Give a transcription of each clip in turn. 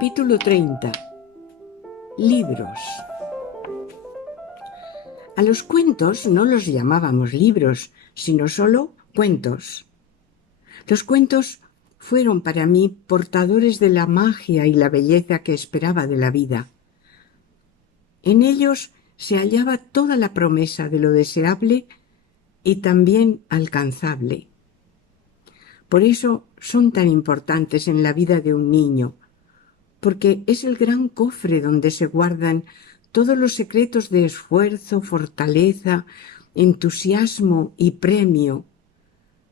Capítulo 30. Libros. A los cuentos no los llamábamos libros, sino solo cuentos. Los cuentos fueron para mí portadores de la magia y la belleza que esperaba de la vida. En ellos se hallaba toda la promesa de lo deseable y también alcanzable. Por eso son tan importantes en la vida de un niño, porque es el gran cofre donde se guardan todos los secretos de esfuerzo, fortaleza, entusiasmo y premio,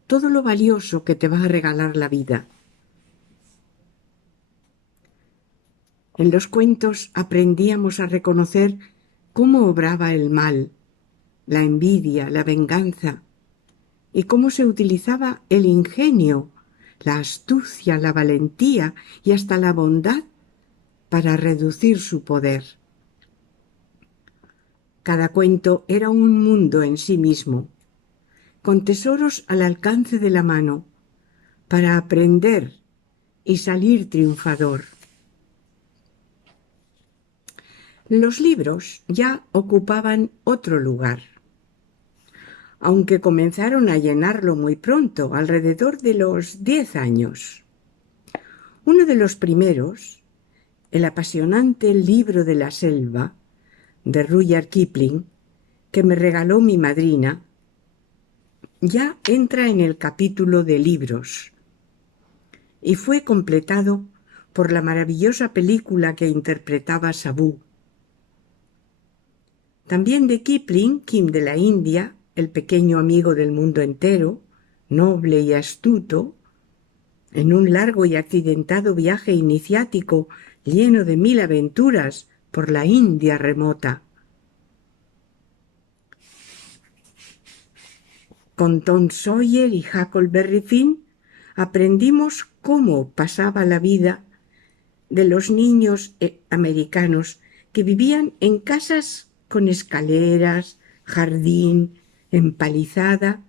todo lo valioso que te va a regalar la vida. En los cuentos aprendíamos a reconocer cómo obraba el mal, la envidia, la venganza, y cómo se utilizaba el ingenio, la astucia, la valentía y hasta la bondad para reducir su poder. Cada cuento era un mundo en sí mismo, con tesoros al alcance de la mano, para aprender y salir triunfador. Los libros ya ocupaban otro lugar, aunque comenzaron a llenarlo muy pronto, alrededor de los 10 años. Uno de los primeros, el apasionante Libro de la Selva, de Rudyard Kipling, que me regaló mi madrina, ya entra en el capítulo de libros y fue completado por la maravillosa película que interpretaba Saboo. También de Kipling, Kim de la India, el pequeño amigo del mundo entero, noble y astuto, en un largo y accidentado viaje iniciático lleno de 1000 aventuras por la India remota. Con Tom Sawyer y Huckleberry Finn aprendimos cómo pasaba la vida de los niños americanos que vivían en casas con escaleras, jardín, empalizada,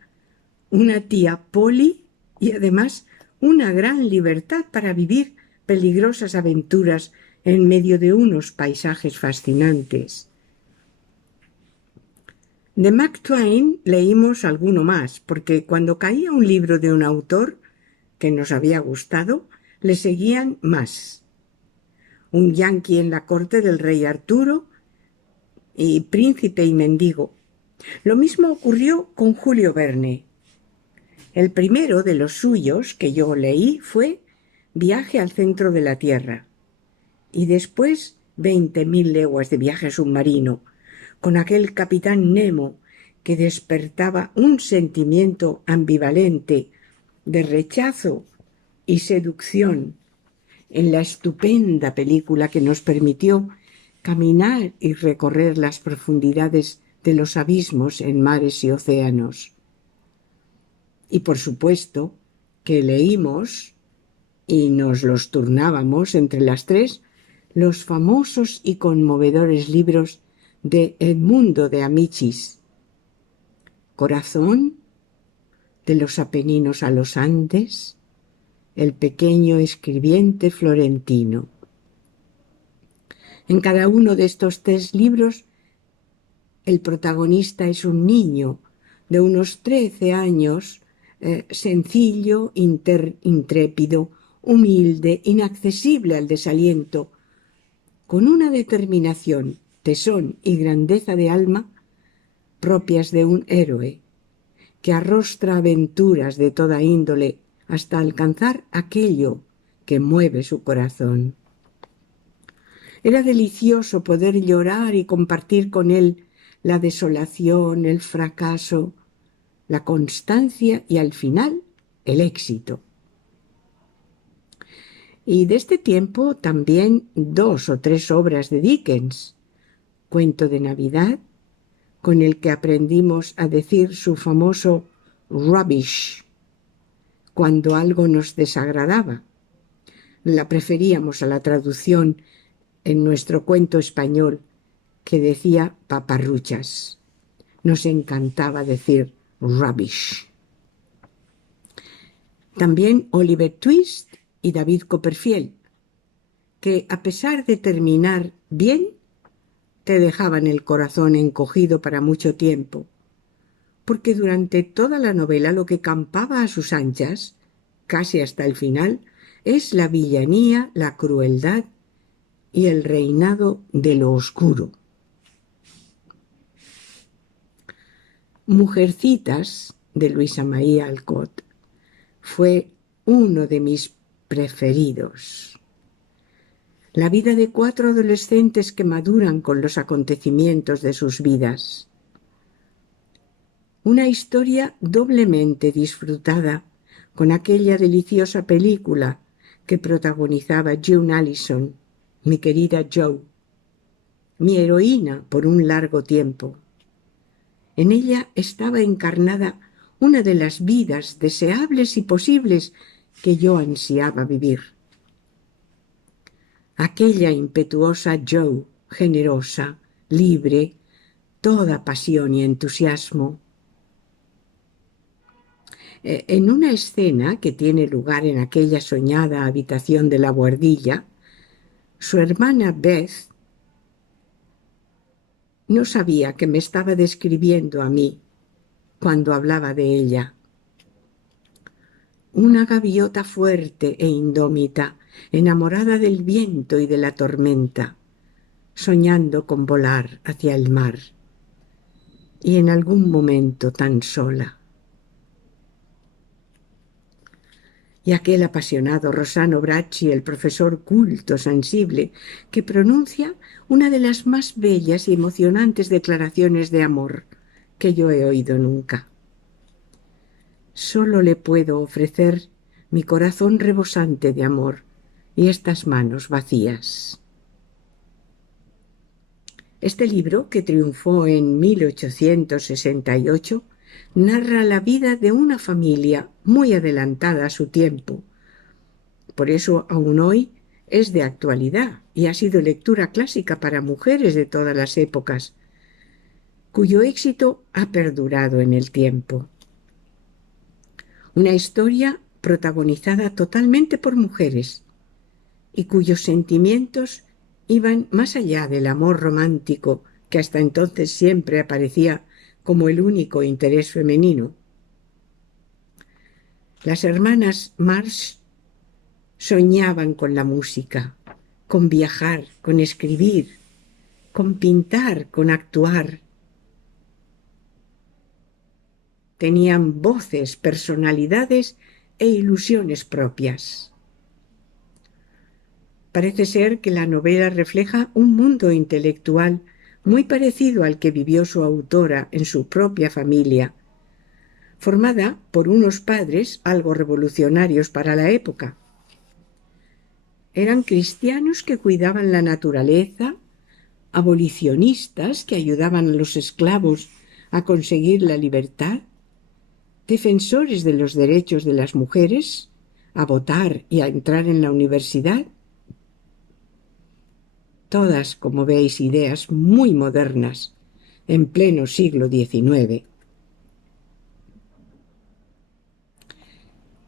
una tía Polly y además una gran libertad para vivir peligrosas aventuras en medio de unos paisajes fascinantes. De Mark Twain leímos alguno más, porque cuando caía un libro de un autor que nos había gustado, le seguían más. Un yanqui en la corte del rey Arturo y Príncipe y mendigo. Lo mismo ocurrió con Julio Verne. El primero de los suyos que yo leí fue Viaje al centro de la Tierra y después 20.000 leguas de viaje submarino, con aquel capitán Nemo que despertaba un sentimiento ambivalente de rechazo y seducción en la estupenda película que nos permitió caminar y recorrer las profundidades de los abismos en mares y océanos. Y por supuesto que leímos, y nos los turnábamos entre las tres, los famosos y conmovedores libros de Edmundo de Amicis, Corazón, de los Apeninos a los Andes, El pequeño escribiente florentino. En cada uno de estos 3 libros, el protagonista es un niño de unos 13 años, sencillo, intrépido, humilde, inaccesible al desaliento, con una determinación, tesón y grandeza de alma propias de un héroe, que arrostra aventuras de toda índole hasta alcanzar aquello que mueve su corazón. Era delicioso poder llorar y compartir con él la desolación, el fracaso, la constancia y al final el éxito. Y de este tiempo también 2 o 3 obras de Dickens, Cuento de Navidad, con el que aprendimos a decir su famoso rubbish cuando algo nos desagradaba. La preferíamos a la traducción en nuestro cuento español que decía paparruchas. Nos encantaba decir rubbish. También Oliver Twist y David Copperfield, que, a pesar de terminar bien, te dejaban el corazón encogido para mucho tiempo, porque durante toda la novela lo que campaba a sus anchas, casi hasta el final, es la villanía, la crueldad y el reinado de lo oscuro. Mujercitas, de Luisa María Alcott, fue uno de mis preferidos. La vida de 4 adolescentes que maduran con los acontecimientos de sus vidas. Una historia doblemente disfrutada con aquella deliciosa película que protagonizaba June Allison, mi querida Jo, mi heroína por un largo tiempo. En ella estaba encarnada una de las vidas deseables y posibles que yo ansiaba vivir. Aquella impetuosa Jo, generosa, libre, toda pasión y entusiasmo. En una escena que tiene lugar en aquella soñada habitación de la buhardilla, su hermana Beth no sabía que me estaba describiendo a mí cuando hablaba de ella. Una gaviota fuerte e indómita, enamorada del viento y de la tormenta, soñando con volar hacia el mar, y en algún momento tan sola. Y aquel apasionado Rossano Bracci, el profesor culto, sensible, que pronuncia una de las más bellas y emocionantes declaraciones de amor que yo he oído nunca. Solo le puedo ofrecer mi corazón rebosante de amor y estas manos vacías. Este libro, que triunfó en 1868, narra la vida de una familia muy adelantada a su tiempo. Por eso aún hoy es de actualidad y ha sido lectura clásica para mujeres de todas las épocas, cuyo éxito ha perdurado en el tiempo. Una historia protagonizada totalmente por mujeres y cuyos sentimientos iban más allá del amor romántico que hasta entonces siempre aparecía como el único interés femenino. Las hermanas Marsh soñaban con la música, con viajar, con escribir, con pintar, con actuar. Tenían voces, personalidades e ilusiones propias. Parece ser que la novela refleja un mundo intelectual muy parecido al que vivió su autora en su propia familia, formada por unos padres algo revolucionarios para la época. Eran cristianos que cuidaban la naturaleza, abolicionistas que ayudaban a los esclavos a conseguir la libertad, defensores de los derechos de las mujeres, a votar y a entrar en la universidad. Todas, como veis, ideas muy modernas, en pleno siglo XIX.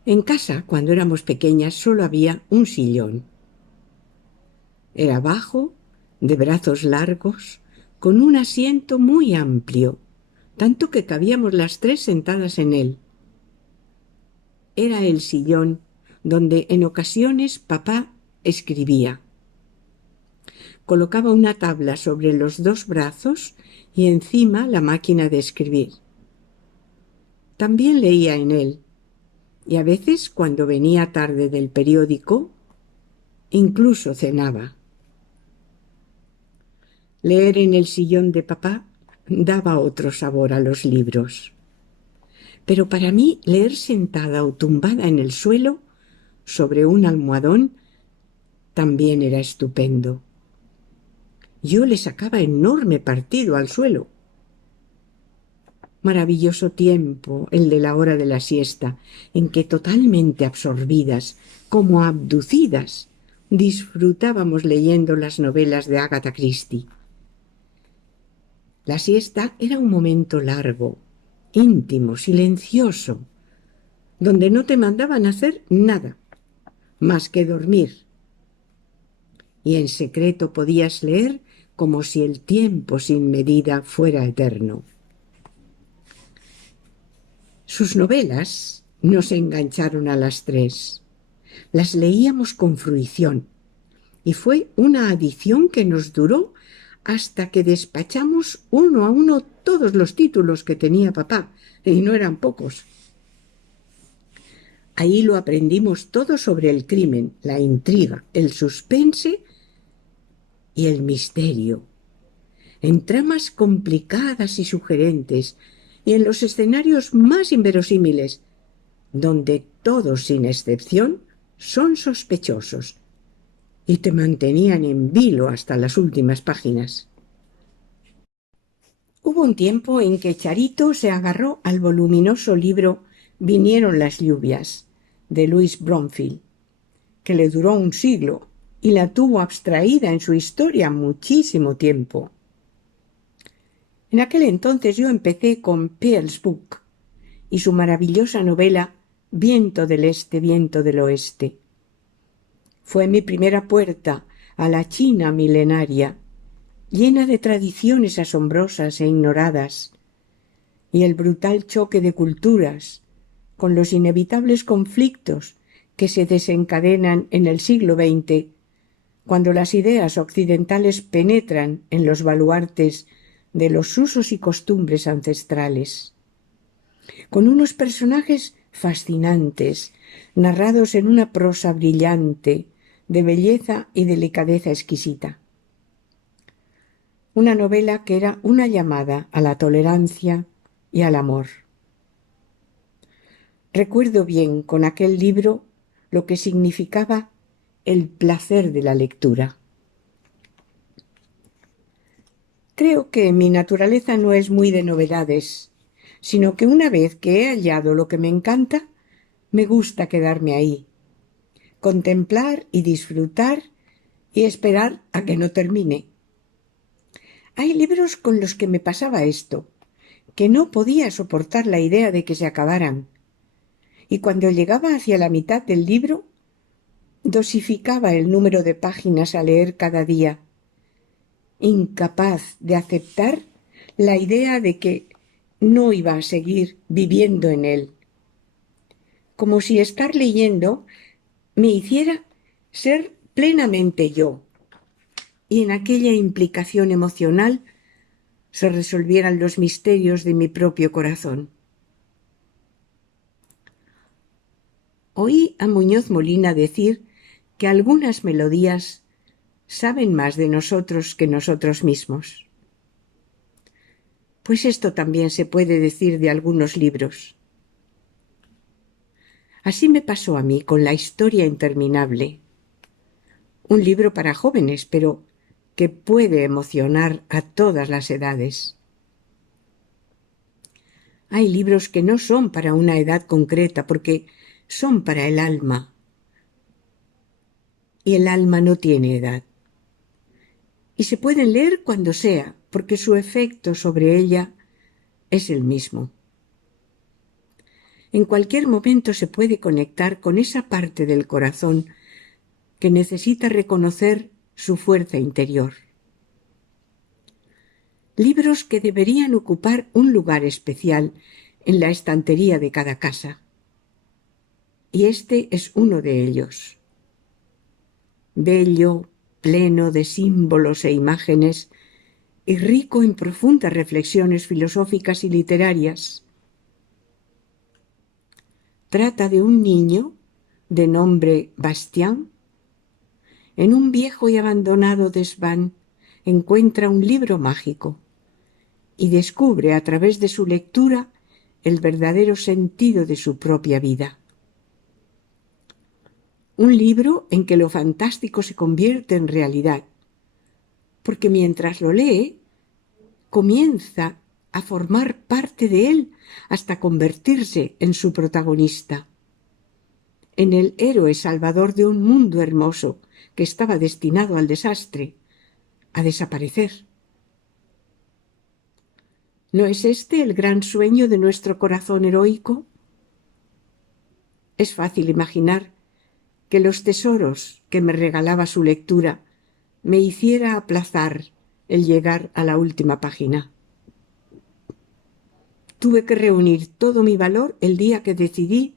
En casa, cuando éramos pequeñas, solo había un sillón. Era bajo, de brazos largos, con un asiento muy amplio, tanto que cabíamos las 3 sentadas en él. Era el sillón donde en ocasiones papá escribía. Colocaba una tabla sobre los 2 brazos y encima la máquina de escribir. También leía en él, y a veces, cuando venía tarde del periódico, incluso cenaba. Leer en el sillón de papá daba otro sabor a los libros. Pero para mí, leer sentada o tumbada en el suelo, sobre un almohadón, también era estupendo. Yo le sacaba enorme partido al suelo. Maravilloso tiempo el de la hora de la siesta, en que totalmente absorbidas, como abducidas, disfrutábamos leyendo las novelas de Agatha Christie. La siesta era un momento largo, íntimo, silencioso, donde no te mandaban hacer nada más que dormir. y en secreto podías leer como si el tiempo sin medida fuera eterno. Sus novelas nos engancharon a las tres. Las leíamos con fruición y fue una adición que nos duró hasta que despachamos uno a uno todos los títulos que tenía papá, y no eran pocos. Ahí lo aprendimos todo sobre el crimen, la intriga, el suspense y el misterio, en tramas complicadas y sugerentes, y en los escenarios más inverosímiles, donde todos, sin excepción, son sospechosos, y te mantenían en vilo hasta las últimas páginas. Hubo un tiempo en que Charito se agarró al voluminoso libro Vinieron las lluvias, de Louise Bromfield, que le duró un siglo y la tuvo abstraída en su historia muchísimo tiempo. En aquel entonces yo empecé con Pearl's Book y su maravillosa novela Viento del Este, Viento del Oeste. Fue mi primera puerta a la China milenaria, llena de tradiciones asombrosas e ignoradas, y el brutal choque de culturas, con los inevitables conflictos que se desencadenan en el siglo XX, cuando las ideas occidentales penetran en los baluartes de los usos y costumbres ancestrales, con unos personajes fascinantes, narrados en una prosa brillante, de belleza y delicadeza exquisita. Una novela que era una llamada a la tolerancia y al amor. Recuerdo bien con aquel libro lo que significaba el placer de la lectura. Creo que mi naturaleza no es muy de novedades, sino que una vez que he hallado lo que me encanta, me gusta quedarme ahí, contemplar y disfrutar y esperar a que no termine. Hay libros con los que me pasaba esto, que no podía soportar la idea de que se acabaran, y cuando llegaba hacia la mitad del libro, dosificaba el número de páginas a leer cada día, incapaz de aceptar la idea de que no iba a seguir viviendo en él, como si estar leyendo me hiciera ser plenamente yo, y en aquella implicación emocional se resolvieran los misterios de mi propio corazón. Oí a Muñoz Molina decir que algunas melodías saben más de nosotros que nosotros mismos. Pues esto también se puede decir de algunos libros. Así me pasó a mí con La historia interminable, un libro para jóvenes, pero que puede emocionar a todas las edades. Hay libros que no son para una edad concreta, porque son para el alma, y el alma no tiene edad. Y se pueden leer cuando sea, porque su efecto sobre ella es el mismo. En cualquier momento se puede conectar con esa parte del corazón que necesita reconocer su fuerza interior. Libros que deberían ocupar un lugar especial en la estantería de cada casa. Y este es uno de ellos. Bello, pleno de símbolos e imágenes, y rico en profundas reflexiones filosóficas y literarias. Trata de un niño, de nombre Bastien. En un viejo y abandonado desván encuentra un libro mágico y descubre a través de su lectura el verdadero sentido de su propia vida. Un libro en que lo fantástico se convierte en realidad, porque mientras lo lee, comienza a formar parte de él hasta convertirse en su protagonista, en el héroe salvador de un mundo hermoso que estaba destinado al desastre, a desaparecer. ¿No es este el gran sueño de nuestro corazón heroico? Es fácil imaginar que los tesoros que me regalaba su lectura me hiciera aplazar el llegar a la última página. Tuve que reunir todo mi valor el día que decidí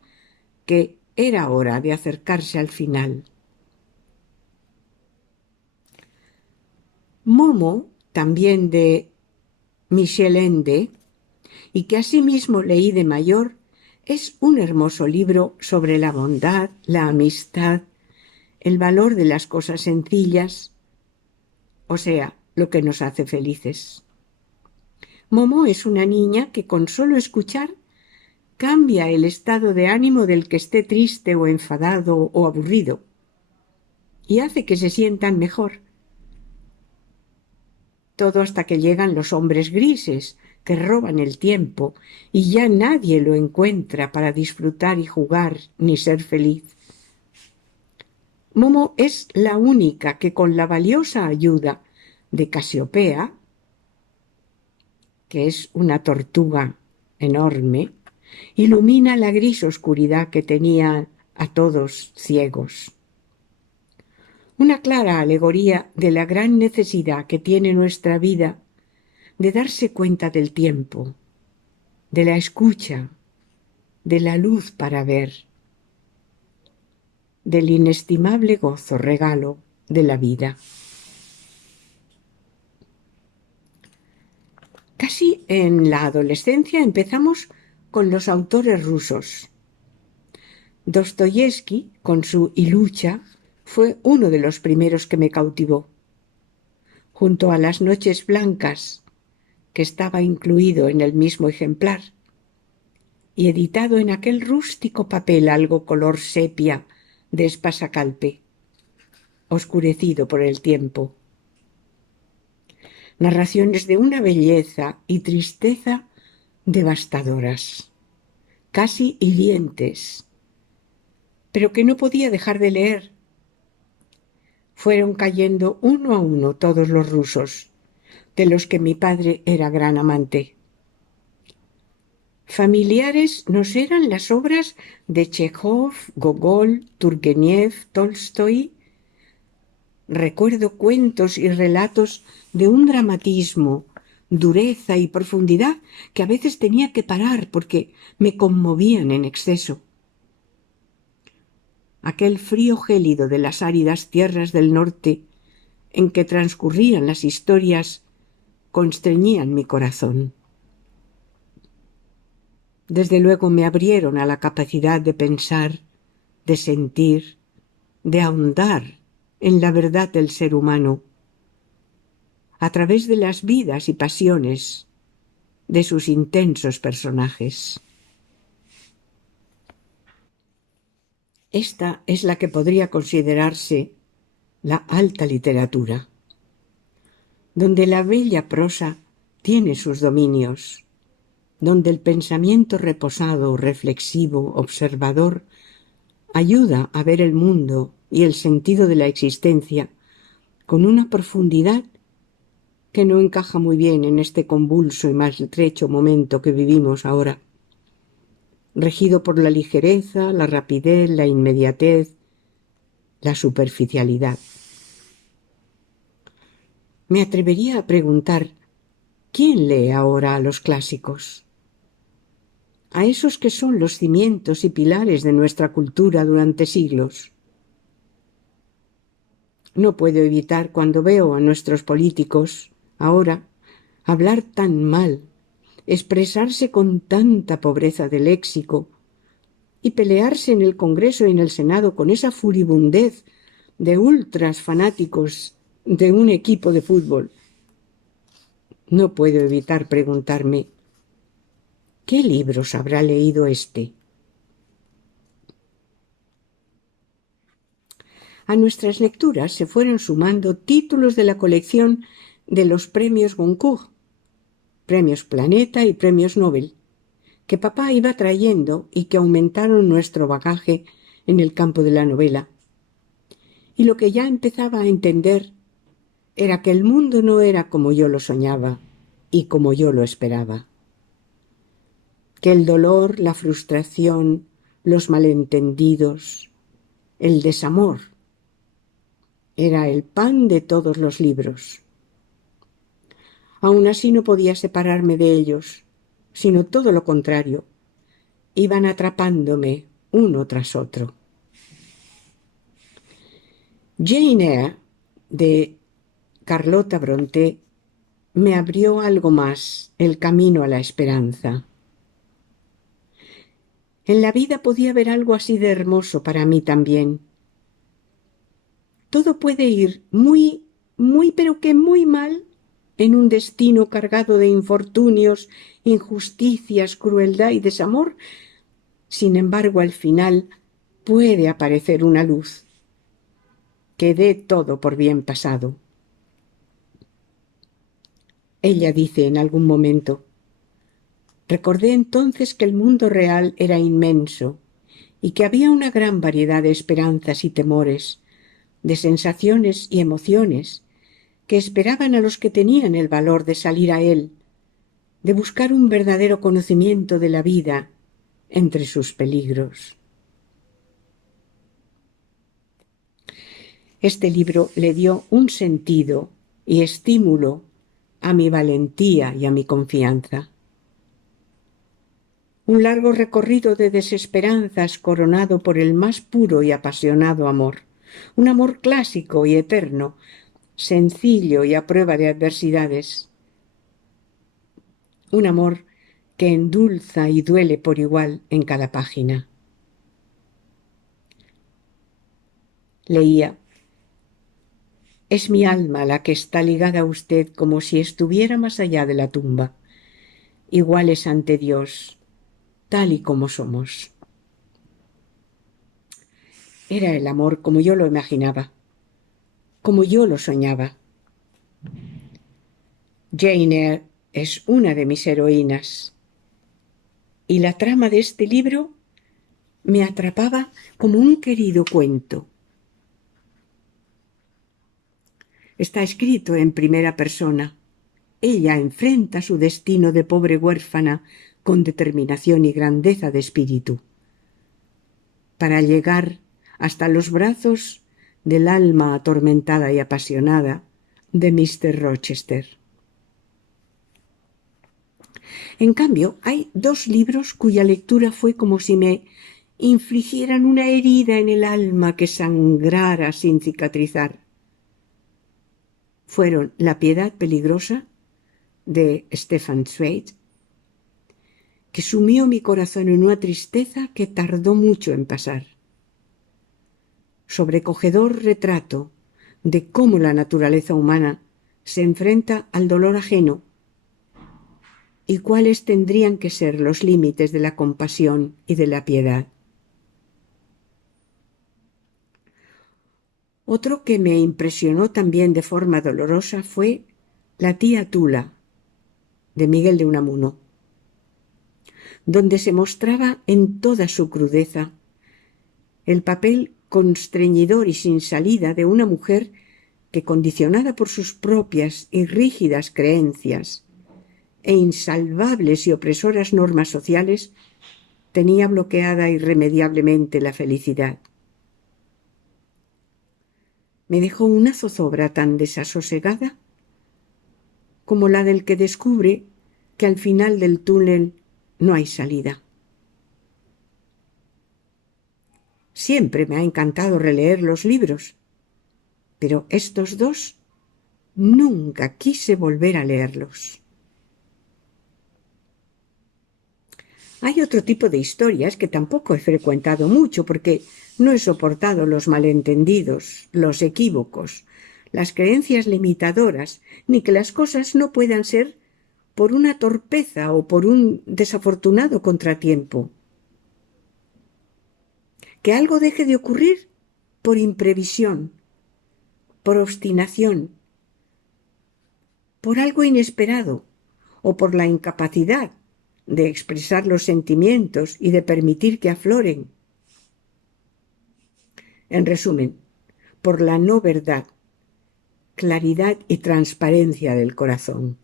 que era hora de acercarse al final. Momo, también de Michel Ende, y que asimismo leí de mayor, es un hermoso libro sobre la bondad, la amistad, el valor de las cosas sencillas, o sea, lo que nos hace felices. Momo es una niña que con solo escuchar cambia el estado de ánimo del que esté triste o enfadado o aburrido y hace que se sientan mejor. Todo hasta que llegan los hombres grises, que roban el tiempo, y ya nadie lo encuentra para disfrutar y jugar ni ser feliz. Momo es la única que con la valiosa ayuda de Casiopea, que es una tortuga enorme, ilumina la gris oscuridad que tenía a todos ciegos. Una clara alegoría de la gran necesidad que tiene nuestra vida de darse cuenta del tiempo, de la escucha, de la luz para ver, del inestimable gozo regalo de la vida. Casi en la adolescencia empezamos con los autores rusos. Dostoyevsky, con su Ilucha, fue uno de los primeros que me cautivó. Junto a Las noches blancas, que estaba incluido en el mismo ejemplar, y editado en aquel rústico papel algo color sepia de espasacalpe, oscurecido por el tiempo. Narraciones de una belleza y tristeza devastadoras, casi hirientes, pero que no podía dejar de leer. Fueron cayendo uno a uno todos los rusos, de los que mi padre era gran amante. Familiares nos eran las obras de Chejov, Gogol, Turgeniev, Tolstoy. Recuerdo cuentos y relatos de un dramatismo, dureza y profundidad que a veces tenía que parar porque me conmovían en exceso. Aquel frío gélido de las áridas tierras del norte en que transcurrían las historias constreñían mi corazón. Desde luego me abrieron a la capacidad de pensar, de sentir, de ahondar en la verdad del ser humano, a través de las vidas y pasiones de sus intensos personajes. Esta es la que podría considerarse la alta literatura, donde la bella prosa tiene sus dominios, donde el pensamiento reposado, reflexivo, observador, ayuda a ver el mundo y el sentido de la existencia con una profundidad que no encaja muy bien en este convulso y maltrecho momento que vivimos ahora, regido por la ligereza, la rapidez, la inmediatez, la superficialidad. Me atrevería a preguntar, ¿quién lee ahora a los clásicos? A esos que son los cimientos y pilares de nuestra cultura durante siglos. No puedo evitar, cuando veo a nuestros políticos ahora hablar tan mal, expresarse con tanta pobreza de léxico y pelearse en el Congreso y en el Senado con esa furibundez de ultras fanáticos de un equipo de fútbol. No puedo evitar preguntarme, ¿qué libros habrá leído este? A nuestras lecturas se fueron sumando títulos de la colección de los premios Goncourt, premios Planeta y premios Nobel, que papá iba trayendo y que aumentaron nuestro bagaje en el campo de la novela. Y lo que ya empezaba a entender era que el mundo no era como yo lo soñaba y como yo lo esperaba. Que el dolor, la frustración, los malentendidos, el desamor Era el pan de todos los libros. Aún así no podía separarme de ellos, sino todo lo contrario. Iban atrapándome uno tras otro. Jane Eyre, de Carlota Brontë, me abrió algo más el camino a la esperanza. En la vida podía haber algo así de hermoso para mí también. Todo puede ir muy, pero que muy mal en un destino cargado de infortunios, injusticias, crueldad y desamor. Sin embargo, al final puede aparecer una luz que dé todo por bien pasado. Ella dice en algún momento: recordé entonces que el mundo real era inmenso y que había una gran variedad de esperanzas y temores, de sensaciones y emociones que esperaban a los que tenían el valor de salir a él, de buscar un verdadero conocimiento de la vida entre sus peligros. Este libro le dio un sentido y estímulo a mi valentía y a mi confianza. Un largo recorrido de desesperanzas coronado por el más puro y apasionado amor, un amor clásico y eterno, sencillo y a prueba de adversidades, un amor que endulza y duele por igual en cada página. Leía: es mi alma la que está ligada a usted como si estuviera más allá de la tumba, iguales ante Dios, tal y como somos. Era el amor como yo lo imaginaba, como yo lo soñaba. Jane Eyre es una de mis heroínas, y la trama de este libro me atrapaba como un querido cuento. Está escrito en primera persona. Ella enfrenta su destino de pobre huérfana con determinación y grandeza de espíritu, para llegar hasta los brazos del alma atormentada y apasionada de Mr. Rochester. En cambio, hay dos libros cuya lectura fue como si me infligieran una herida en el alma que sangrara sin cicatrizar. Fueron La piedad peligrosa, de Stefan Zweig, que sumió mi corazón en una tristeza que tardó mucho en pasar. Sobrecogedor retrato de cómo la naturaleza humana se enfrenta al dolor ajeno y cuáles tendrían que ser los límites de la compasión y de la piedad. Otro que me impresionó también de forma dolorosa fue La tía Tula, de Miguel de Unamuno, donde se mostraba en toda su crudeza el papel constreñidor y sin salida de una mujer que, condicionada por sus propias y rígidas creencias e insalvables y opresoras normas sociales, tenía bloqueada irremediablemente la felicidad. Me dejó una zozobra tan desasosegada como la del que descubre que al final del túnel no hay salida. Siempre me ha encantado releer los libros, pero estos dos nunca quise volver a leerlos. Hay otro tipo de historias que tampoco he frecuentado mucho porque no he soportado los malentendidos, los equívocos, las creencias limitadoras, ni que las cosas no puedan ser por una torpeza o por un desafortunado contratiempo. Que algo deje de ocurrir por imprevisión, por obstinación, por algo inesperado o por la incapacidad de expresar los sentimientos y de permitir que afloren. En resumen, por la no verdad, claridad y transparencia del corazón.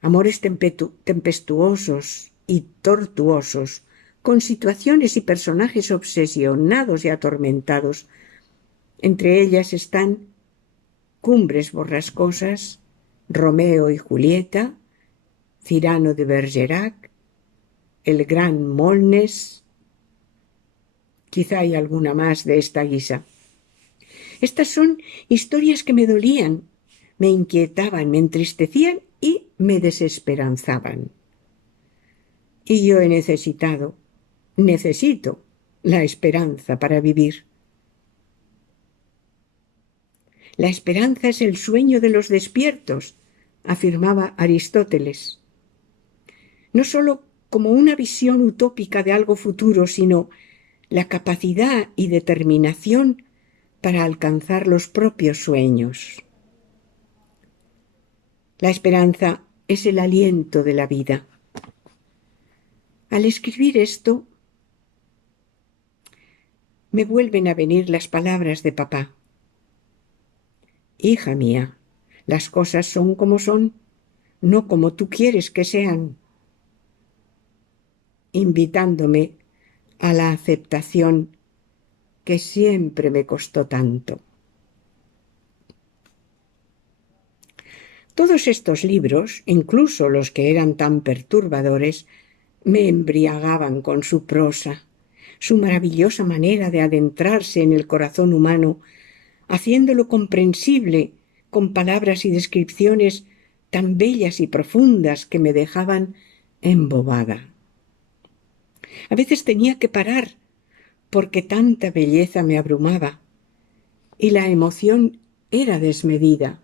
Amores tempestuosos y tortuosos, con situaciones y personajes obsesionados y atormentados, Entre ellas están Cumbres borrascosas, Romeo y Julieta, Cyrano de Bergerac, El gran Molnes. Quizá hay alguna más de esta guisa. Estas son historias que me dolían, me inquietaban, me entristecían y me desesperanzaban. Y yo necesito la esperanza para vivir. La esperanza es el sueño de los despiertos, afirmaba Aristóteles. No sólo como una visión utópica de algo futuro, sino la capacidad y determinación para alcanzar los propios sueños. La esperanza es el aliento de la vida. Al escribir esto, me vuelven a venir las palabras de papá. Hija mía, las cosas son como son, no como tú quieres que sean, invitándome a la aceptación que siempre me costó tanto. Todos estos libros, incluso los que eran tan perturbadores, me embriagaban con su prosa, su maravillosa manera de adentrarse en el corazón humano, haciéndolo comprensible con palabras y descripciones tan bellas y profundas que me dejaban embobada. A veces tenía que parar porque tanta belleza me abrumaba y la emoción era desmedida.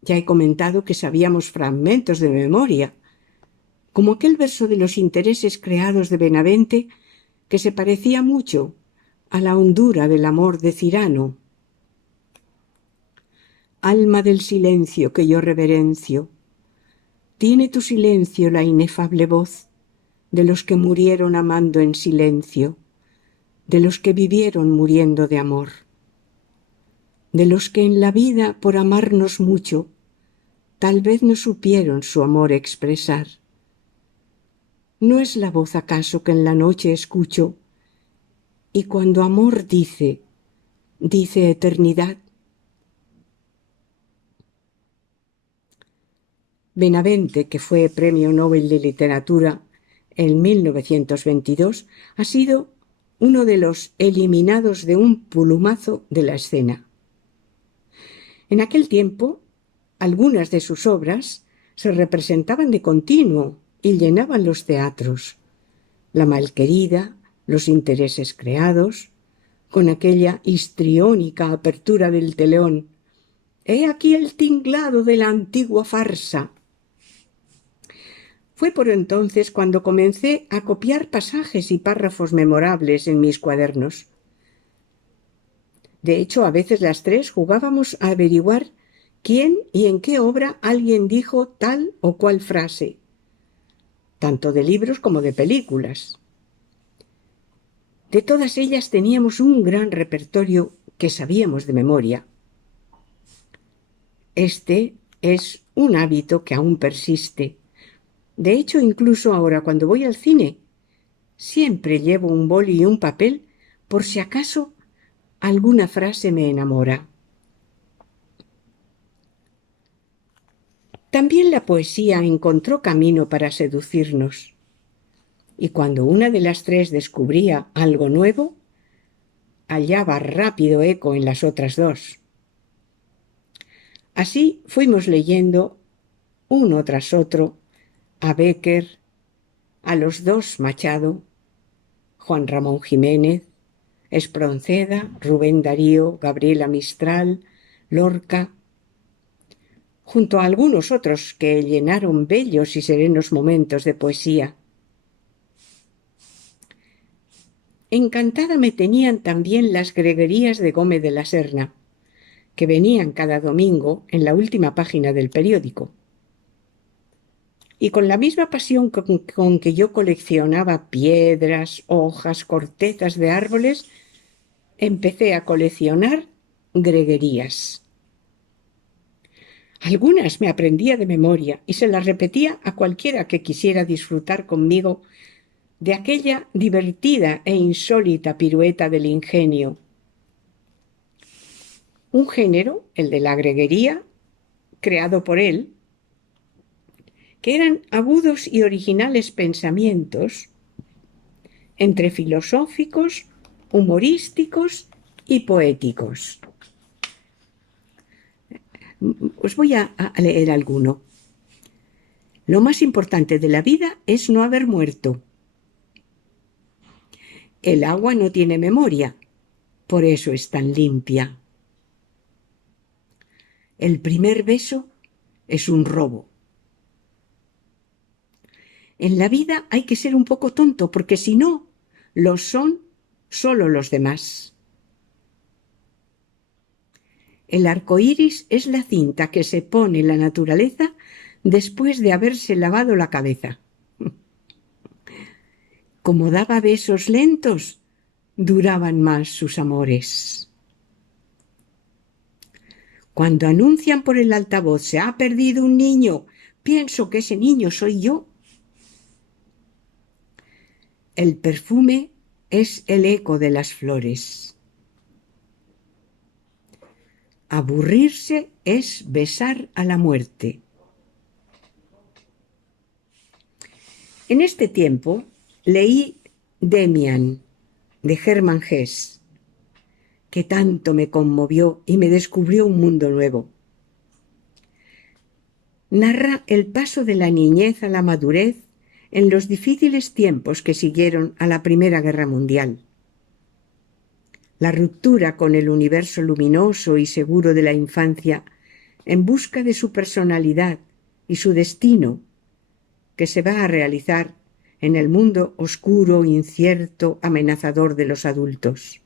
Ya he comentado que sabíamos fragmentos de memoria, como aquel verso de los intereses creados de Benavente que se parecía mucho a la hondura del amor de Cyrano. Alma del silencio que yo reverencio, tiene tu silencio la inefable voz de los que murieron amando en silencio, de los que vivieron muriendo de amor, de los que en la vida por amarnos mucho tal vez no supieron su amor expresar. ¿No es la voz acaso que en la noche escucho y cuando amor dice eternidad? Benavente, que fue Premio Nobel de Literatura en 1922, ha sido uno de los eliminados de un plumazo de la escena. En aquel tiempo, algunas de sus obras se representaban de continuo y llenaban los teatros. La malquerida, Los intereses creados, con aquella histriónica apertura del telón. He aquí el tinglado de la antigua farsa. Fue por entonces cuando comencé a copiar pasajes y párrafos memorables en mis cuadernos. De hecho, a veces las tres jugábamos a averiguar quién y en qué obra alguien dijo tal o cual frase, tanto de libros como de películas. De todas ellas teníamos un gran repertorio que sabíamos de memoria. Este es un hábito que aún persiste. De hecho, incluso ahora cuando voy al cine, siempre llevo un boli y un papel por si acaso alguna frase me enamora. También la poesía encontró camino para seducirnos. Y cuando una de las tres descubría algo nuevo, hallaba rápido eco en las otras dos. Así fuimos leyendo, uno tras otro, a Bécquer, a los dos Machado, Juan Ramón Jiménez, Espronceda, Rubén Darío, Gabriela Mistral, Lorca, junto a algunos otros que llenaron bellos y serenos momentos de poesía. Encantada me tenían también las greguerías de Gómez de la Serna, que venían cada domingo en la última página del periódico. Y con la misma pasión con que yo coleccionaba piedras, hojas, cortezas de árboles, empecé a coleccionar greguerías. Algunas me aprendía de memoria y se las repetía a cualquiera que quisiera disfrutar conmigo de aquella divertida e insólita pirueta del ingenio. Un género, el de la greguería, creado por él, que eran agudos y originales pensamientos entre filosóficos, humorísticos y poéticos. Os voy a leer alguno. Lo más importante de la vida es no haber muerto. El agua no tiene memoria, por eso es tan limpia. El primer beso es un robo. En la vida hay que ser un poco tonto, porque si no, lo son solo los demás. El arco iris es la cinta que se pone la naturaleza después de haberse lavado la cabeza. Como daba besos lentos, duraban más sus amores. Cuando anuncian por el altavoz se ha perdido un niño, pienso que ese niño soy yo. El perfume es el eco de las flores. Aburrirse es besar a la muerte. En este tiempo leí Demian, de Hermann Hesse, que tanto me conmovió y me descubrió un mundo nuevo. Narra el paso de la niñez a la madurez en los difíciles tiempos que siguieron a la Primera Guerra Mundial. La ruptura con el universo luminoso y seguro de la infancia en busca de su personalidad y su destino, que se va a realizar en el mundo oscuro, incierto, amenazador de los adultos.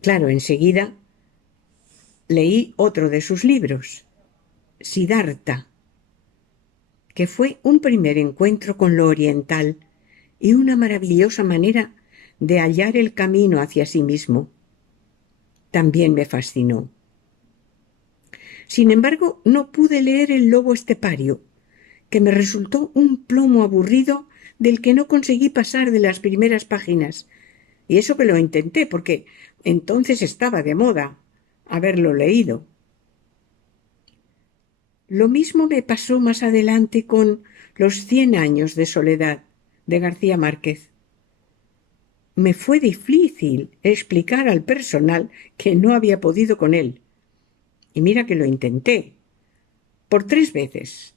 Claro, enseguida leí otro de sus libros, Siddhartha, que fue un primer encuentro con lo oriental y una maravillosa manera de hallar el camino hacia sí mismo. También me fascinó. Sin embargo, no pude leer El lobo estepario, que me resultó un plomo aburrido del que no conseguí pasar de las primeras páginas. Y eso que lo intenté, porque entonces estaba de moda haberlo leído. Lo mismo me pasó más adelante con Los 100 años de soledad, de García Márquez. Me fue difícil explicar al personal que no había podido con él. Y mira que lo intenté, por 3 veces,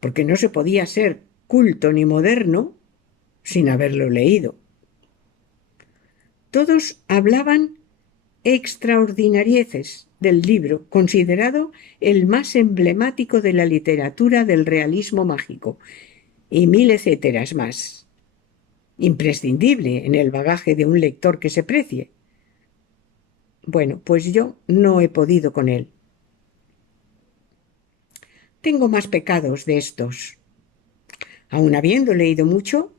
porque no se podía ser culto ni moderno sin haberlo leído. Todos hablaban extraordinarieces del libro, considerado el más emblemático de la literatura del realismo mágico, y 1000 etcéteras más. Imprescindible en el bagaje de un lector que se precie. Bueno, pues yo no he podido con él. Tengo más pecados de estos. Aun habiendo leído mucho,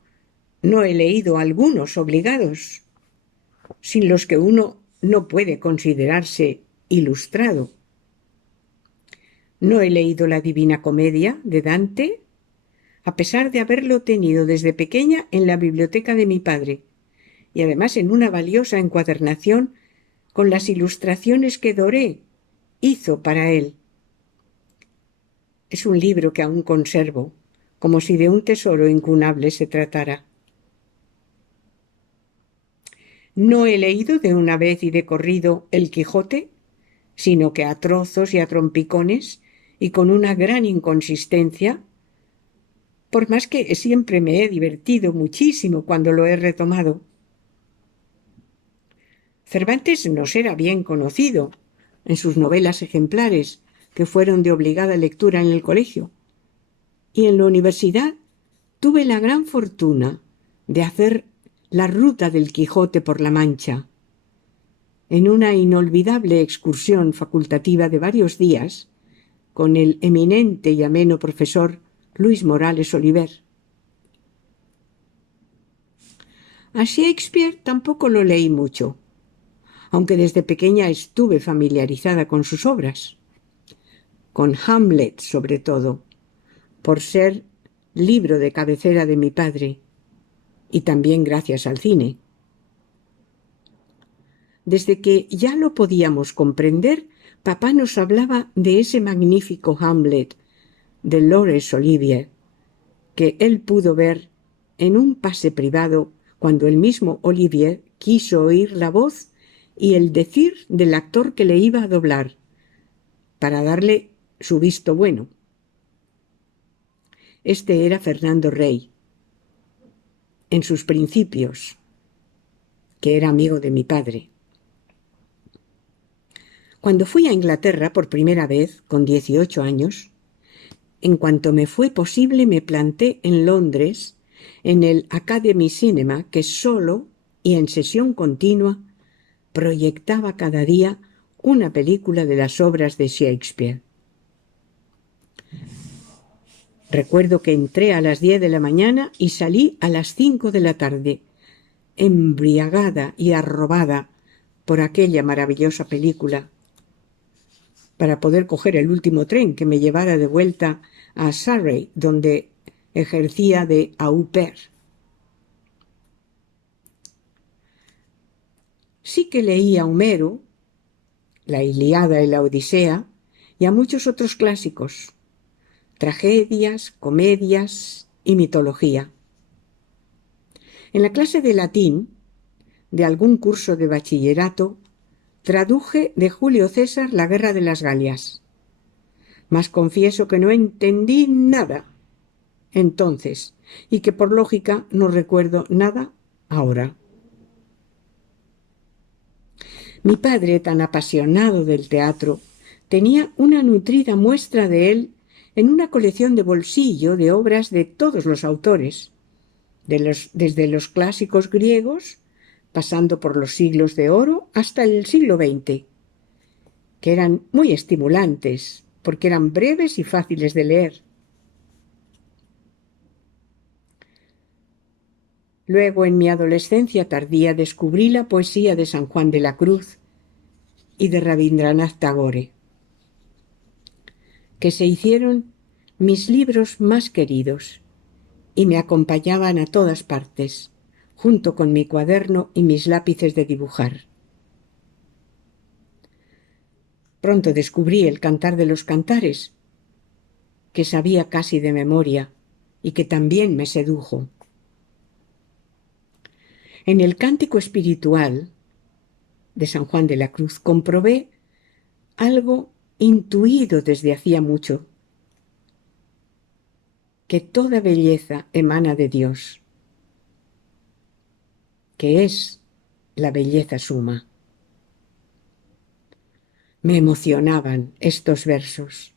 no he leído algunos obligados, sin los que uno no puede considerarse ilustrado. No he leído la Divina Comedia de Dante, a pesar de haberlo tenido desde pequeña en la biblioteca de mi padre, y además en una valiosa encuadernación con las ilustraciones que Doré hizo para él. Es un libro que aún conservo, como si de un tesoro incunable se tratara. No he leído de una vez y de corrido El Quijote, sino que a trozos y a trompicones y con una gran inconsistencia, por más que siempre me he divertido muchísimo cuando lo he retomado. Cervantes nos era bien conocido en sus novelas ejemplares, que fueron de obligada lectura en el colegio, y en la universidad tuve la gran fortuna de hacer la ruta del Quijote por la Mancha, en una inolvidable excursión facultativa de varios días con el eminente y ameno profesor Luis Morales Oliver. A Shakespeare tampoco lo leí mucho, aunque desde pequeña estuve familiarizada con sus obras, con Hamlet sobre todo, por ser libro de cabecera de mi padre, y también gracias al cine. Desde que ya lo podíamos comprender, papá nos hablaba de ese magnífico Hamlet de Laurence Olivier, que él pudo ver en un pase privado cuando el mismo Olivier quiso oír la voz y el decir del actor que le iba a doblar, para darle su visto bueno. Este era Fernando Rey, en sus principios, que era amigo de mi padre. Cuando fui a Inglaterra por primera vez, con 18 años, en cuanto me fue posible me planté en Londres, en el Academy Cinema, que solo y en sesión continua proyectaba cada día una película de las obras de Shakespeare. Recuerdo que entré a las 10 de la mañana y salí a las 5 de la tarde, embriagada y arrobada por aquella maravillosa película, para poder coger el último tren que me llevara de vuelta a Surrey, donde ejercía de au pair. Sí que leí a Homero, la Ilíada y la Odisea, y a muchos otros clásicos, tragedias, comedias y mitología. En la clase de latín, de algún curso de bachillerato, traduje de Julio César la Guerra de las Galias, mas confieso que no entendí nada entonces y que por lógica no recuerdo nada ahora. Mi padre, tan apasionado del teatro, tenía una nutrida muestra de él en una colección de bolsillo de obras de todos los autores, desde los clásicos griegos, pasando por los siglos de oro hasta el siglo XX, que eran muy estimulantes, porque eran breves y fáciles de leer. Luego, en mi adolescencia tardía, descubrí la poesía de San Juan de la Cruz y de Rabindranath Tagore, que se hicieron mis libros más queridos y me acompañaban a todas partes, junto con mi cuaderno y mis lápices de dibujar. Pronto descubrí el Cantar de los Cantares, que sabía casi de memoria y que también me sedujo. En el Cántico Espiritual de San Juan de la Cruz comprobé algo intuido desde hacía mucho, que toda belleza emana de Dios, que es la belleza suma. Me emocionaban estos versos,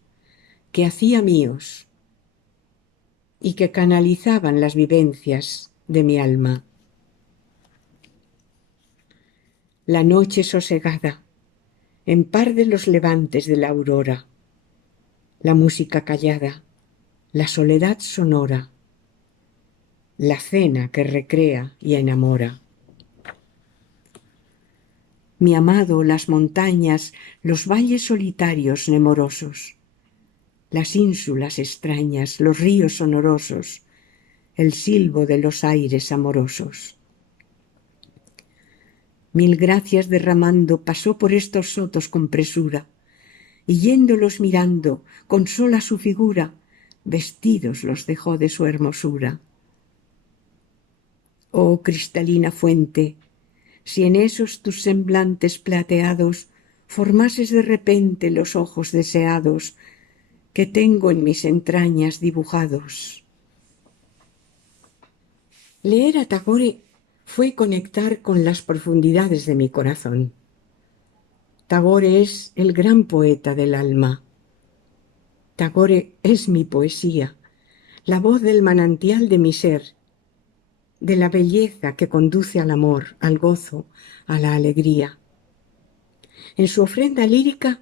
que hacía míos y que canalizaban las vivencias de mi alma. La noche sosegada, en par de los levantes de la aurora, la música callada, la soledad sonora, la cena que recrea y enamora. Mi amado, las montañas, los valles solitarios nemorosos, las ínsulas extrañas, los ríos sonorosos, el silbo de los aires amorosos. Mil gracias derramando pasó por estos sotos con presura, y yéndolos mirando con sola su figura, vestidos los dejó de su hermosura. Oh cristalina fuente, si en esos tus semblantes plateados formases de repente los ojos deseados que tengo en mis entrañas dibujados. Leer a Tagore fue conectar con las profundidades de mi corazón. Tagore es el gran poeta del alma. Tagore es mi poesía, la voz del manantial de mi ser, de la belleza que conduce al amor, al gozo, a la alegría. En su ofrenda lírica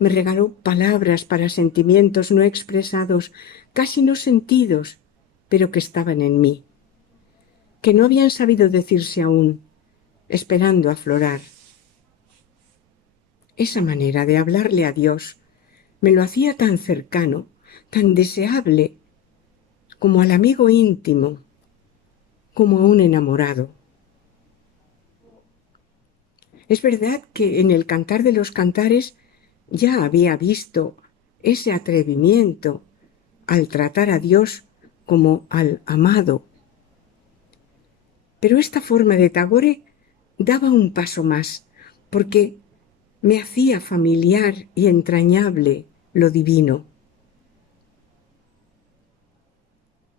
me regaló palabras para sentimientos no expresados, casi no sentidos, pero que estaban en mí, que no habían sabido decirse aún, esperando aflorar. Esa manera de hablarle a Dios me lo hacía tan cercano, tan deseable, como al amigo íntimo, como a un enamorado. Es verdad que en el Cantar de los Cantares ya había visto ese atrevimiento al tratar a Dios como al amado. Pero esta forma de Tagore daba un paso más, porque me hacía familiar y entrañable lo divino.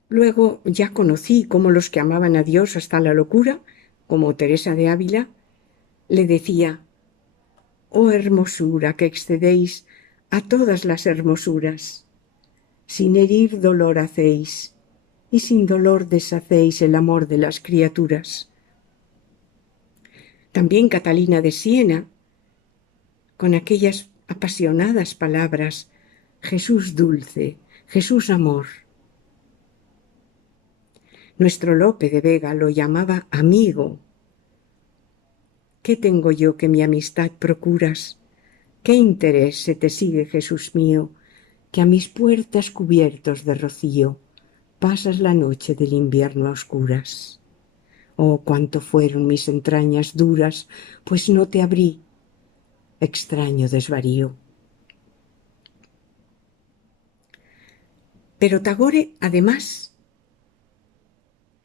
Luego ya conocí cómo los que amaban a Dios hasta la locura, como Teresa de Ávila, le decía: «Oh hermosura que excedéis a todas las hermosuras, sin herir dolor hacéis, y sin dolor deshacéis el amor de las criaturas». También Catalina de Siena, con aquellas apasionadas palabras: «Jesús dulce, Jesús amor». Nuestro Lope de Vega lo llamaba amigo. ¿Qué tengo yo que mi amistad procuras? ¿Qué interés se te sigue, Jesús mío, que a mis puertas cubiertos de rocío pasas la noche del invierno a oscuras? Oh, cuánto fueron mis entrañas duras, pues no te abrí, extraño desvarío. Pero Tagore, además,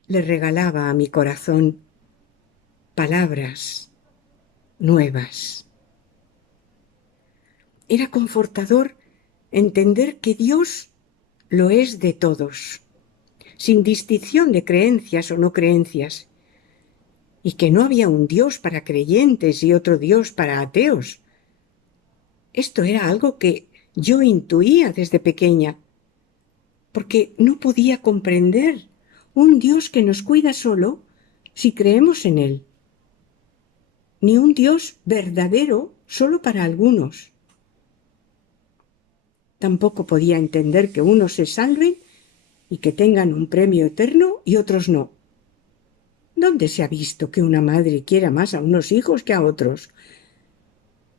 le regalaba a mi corazón palabras nuevas. Era confortador entender que Dios lo es de todos, sin distinción de creencias o no creencias, y que no había un Dios para creyentes y otro Dios para ateos. Esto era algo que yo intuía desde pequeña, porque no podía comprender un Dios que nos cuida solo si creemos en Él, ni un Dios verdadero solo para algunos. Tampoco podía entender que unos se salven y que tengan un premio eterno y otros no. ¿Dónde se ha visto que una madre quiera más a unos hijos que a otros?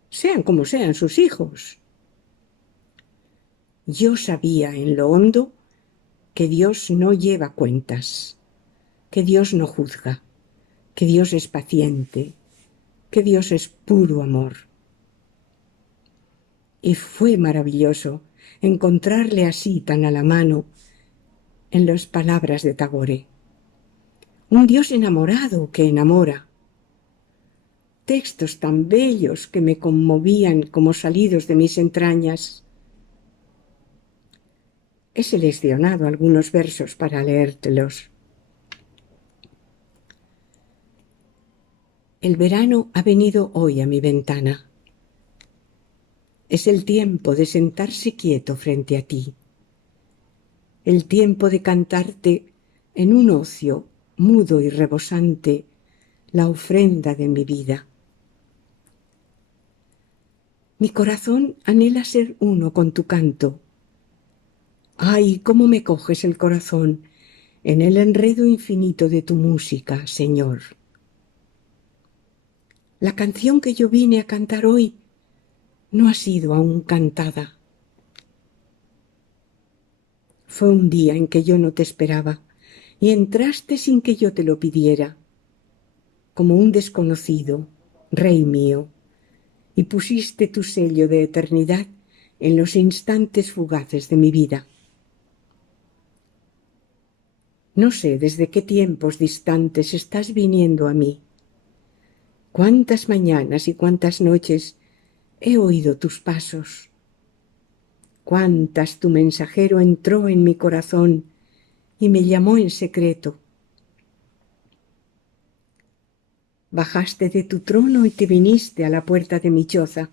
Sean como sean sus hijos. Yo sabía en lo hondo que Dios no lleva cuentas, que Dios no juzga, que Dios es paciente, que Dios es puro amor. Y fue maravilloso encontrarle así tan a la mano en las palabras de Tagore. Un Dios enamorado que enamora. Textos tan bellos que me conmovían como salidos de mis entrañas. He seleccionado algunos versos para leértelos. El verano ha venido hoy a mi ventana. Es el tiempo de sentarse quieto frente a ti. El tiempo de cantarte en un ocio mudo y rebosante la ofrenda de mi vida. Mi corazón anhela ser uno con tu canto. ¡Ay, cómo me coges el corazón en el enredo infinito de tu música, Señor! La canción que yo vine a cantar hoy no ha sido aún cantada. Fue un día en que yo no te esperaba y entraste sin que yo te lo pidiera, como un desconocido, Rey mío, y pusiste tu sello de eternidad en los instantes fugaces de mi vida. No sé desde qué tiempos distantes estás viniendo a mí. Cuántas mañanas y cuántas noches he oído tus pasos. Cuántas tu mensajero entró en mi corazón y me llamó en secreto. Bajaste de tu trono y te viniste a la puerta de mi choza.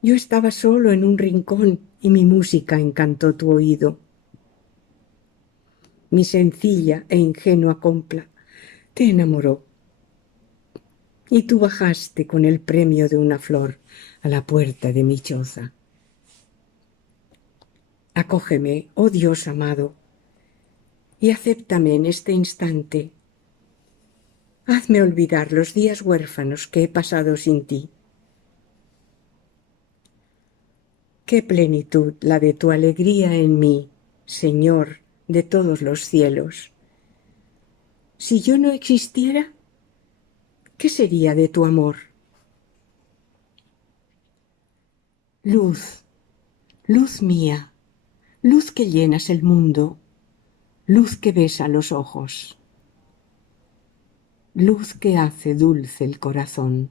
Yo estaba solo en un rincón y mi música encantó tu oído. Mi sencilla e ingenua copla te enamoró. Y tú bajaste con el premio de una flor a la puerta de mi choza. Acógeme, oh Dios amado, y acéptame en este instante. Hazme olvidar los días huérfanos que he pasado sin ti. Qué plenitud la de tu alegría en mí, Señor, de todos los cielos. Si yo no existiera, ¿qué sería de tu amor? Luz, luz mía, luz que llenas el mundo, luz que besa los ojos, luz que hace dulce el corazón.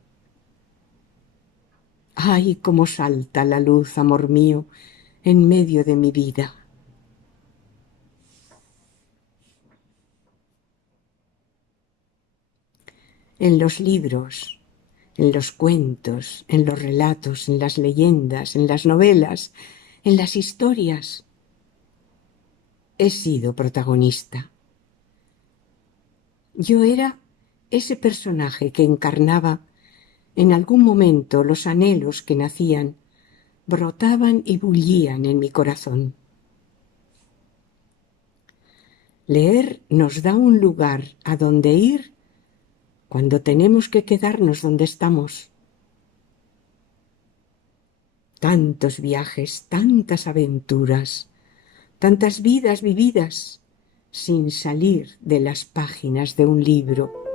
¡Ay, cómo salta la luz, amor mío, en medio de mi vida! En los libros, en los cuentos, en los relatos, en las leyendas, en las novelas, en las historias, he sido protagonista. Yo era ese personaje que encarnaba en algún momento los anhelos que nacían, brotaban y bullían en mi corazón. Leer nos da un lugar a donde ir cuando tenemos que quedarnos donde estamos. Tantos viajes, tantas aventuras, tantas vidas vividas sin salir de las páginas de un libro.